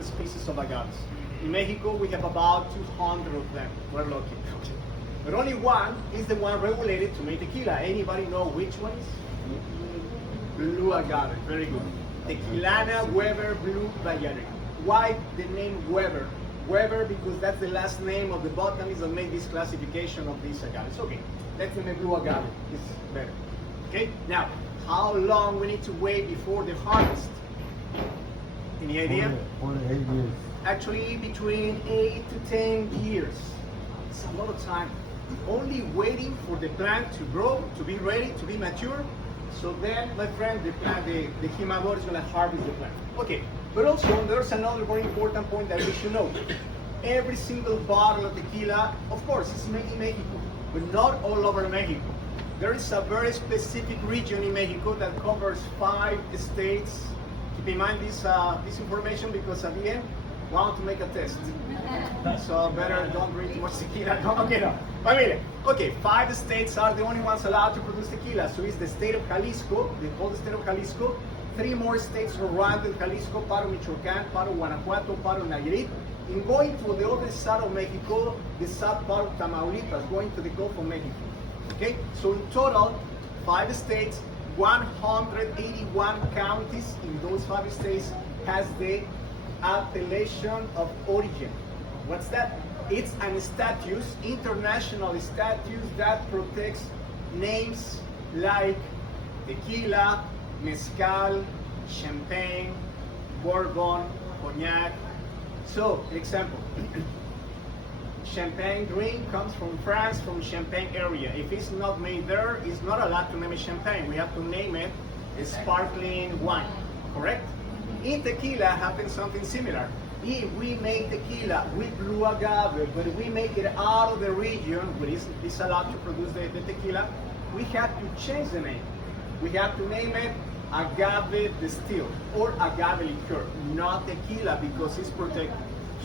different species of agaves. In Mexico, we have about 200 of them. We're lucky. But only one is the one regulated to make tequila. Anybody know which one is? Blue agave. Very good. Tequilana Weber Blue Bayerrica. Why the name Weber? Weber because that's the last name of the botanist that made this classification of these agaves. Okay, let's name it blue agave. It's better. Okay, now how long we need to wait before the harvest? Any idea? 4 to 8 years. Actually, between 8 to 10 years. It's a lot of time. Only waiting for the plant to grow, to be ready, to be mature. So then, my friend, the jimador is going to harvest the plant. Okay, but also there's another very important point that we should know. Every single bottle of tequila, of course, is made in Mexico, but not all over Mexico. There is a very specific region in Mexico that covers 5 states. Keep in mind this information because at the end, we want to make a test. So better don't drink too much tequila. No, okay, no. Familia. Okay, 5 states are the only ones allowed to produce tequila. So it's the state of Jalisco, the whole state of Jalisco. 3 more states surrounding Jalisco, Paro, Michoacán, Paro, Guanajuato, Paro, Nayarit. In going to the other side of Mexico, the south part of Tamaulipas, going to the Gulf of Mexico. Okay, so in total, 5 states, 181 counties in those 5 states has the appellation of origin. What's that? It's an status, international status that protects names like tequila, mezcal, champagne, bourbon, cognac. So, example, champagne drink comes from France, from Champagne area. If it's not made there, it's not allowed to name it champagne. We have to name it a sparkling wine, correct? In tequila happens something similar. If we make tequila with blue agave, but we make it out of the region where it's allowed to produce the tequila, we have to change the name. We have to name it agave distilled or agave liqueur, not tequila because it's protected.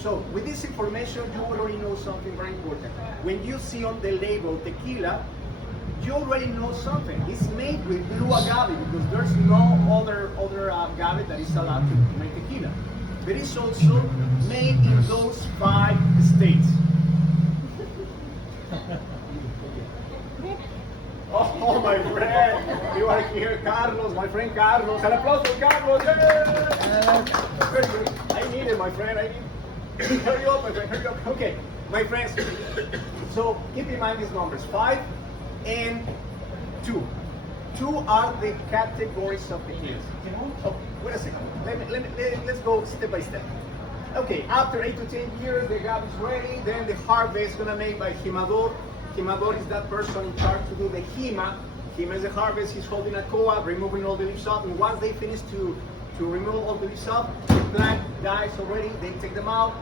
So with this information, you already know something very important. When you see on the label tequila, you already know something. It's made with blue agave because there's no other agave that is allowed to make tequila. But it's also made in those 5 states. Oh, my friend, you are here, Carlos, my friend Carlos. An applause for Carlos. Yay! I need it, my friend. I need. Hurry up, my friend. Hurry up. Okay, my friends. So keep in mind these numbers: 5 and 2. 2 are the categories of tequilas. Oh, wait a second. Let's go step by step. Okay, after 8 to 10 years, the agave is ready. Then the harvest is gonna made by jimador. Jimador is that person in charge to do the jima. Jima is the harvest. He's holding a coa, removing all the leaves off. And once they finish to remove all the leaves off, the plant dies already. They take them out,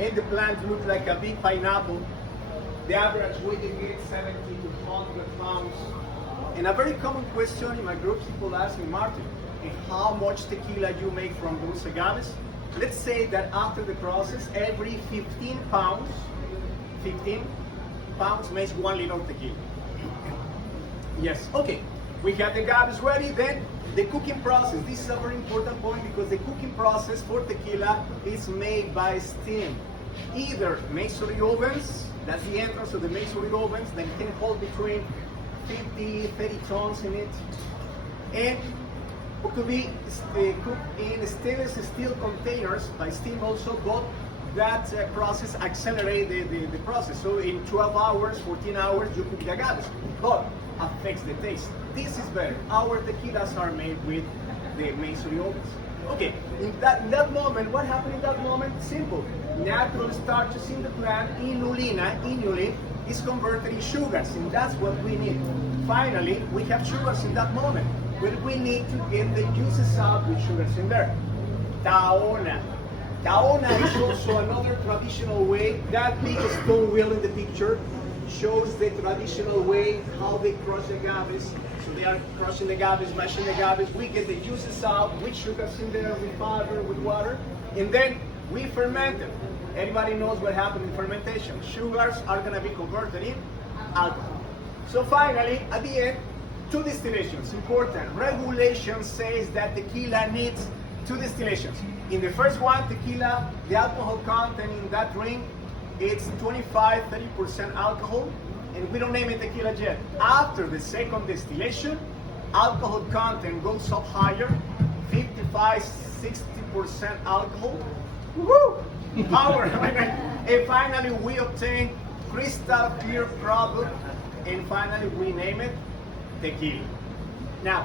and the plant looks like a big pineapple. The average weight they get 70 to 100 pounds. And a very common question in my groups, people ask me, Martin, how much tequila you make from those agaves? Let's say that after the process, every 15 pounds makes 1 liter of tequila. Yes, okay. We have the agaves ready, then the cooking process. This is a very important point because the cooking process for tequila is made by steam. Either masonry ovens, that's the entrance of the masonry ovens, that can hold between 50, 30 tons in it, and it could be cooked in stainless steel containers by steam also, but that process accelerates the process. So in 12 hours, 14 hours, you cook the agaves, but affects the taste. This is better. Our tequilas are made with the masonry ovens. Okay, in that moment, what happened in that moment? Simple. Natural starches in the plant, inulin, is converted in sugars, and that's what we need. Finally, we have sugars in that moment, but we need to get the juices out with sugars in there. Tahona. Tahona is also another traditional way. That big stone wheel in the picture shows the traditional way how they crush agaves. So they are crushing the agaves, mashing the agaves. We get the juices out with sugars in there, with fiber, with water, and then we ferment them. Everybody knows what happens in fermentation. Sugars are going to be converted in alcohol. So finally, at the end, 2 distillations. Important. Regulation says that tequila needs 2 distillations. In the first one, tequila, the alcohol content in that drink, it's 25-30% alcohol, and we don't name it tequila yet. After the second distillation, alcohol content goes up higher, 55-60% alcohol. Woo! Power! And finally, we obtain crystal clear product, and finally, we name it tequila. Now,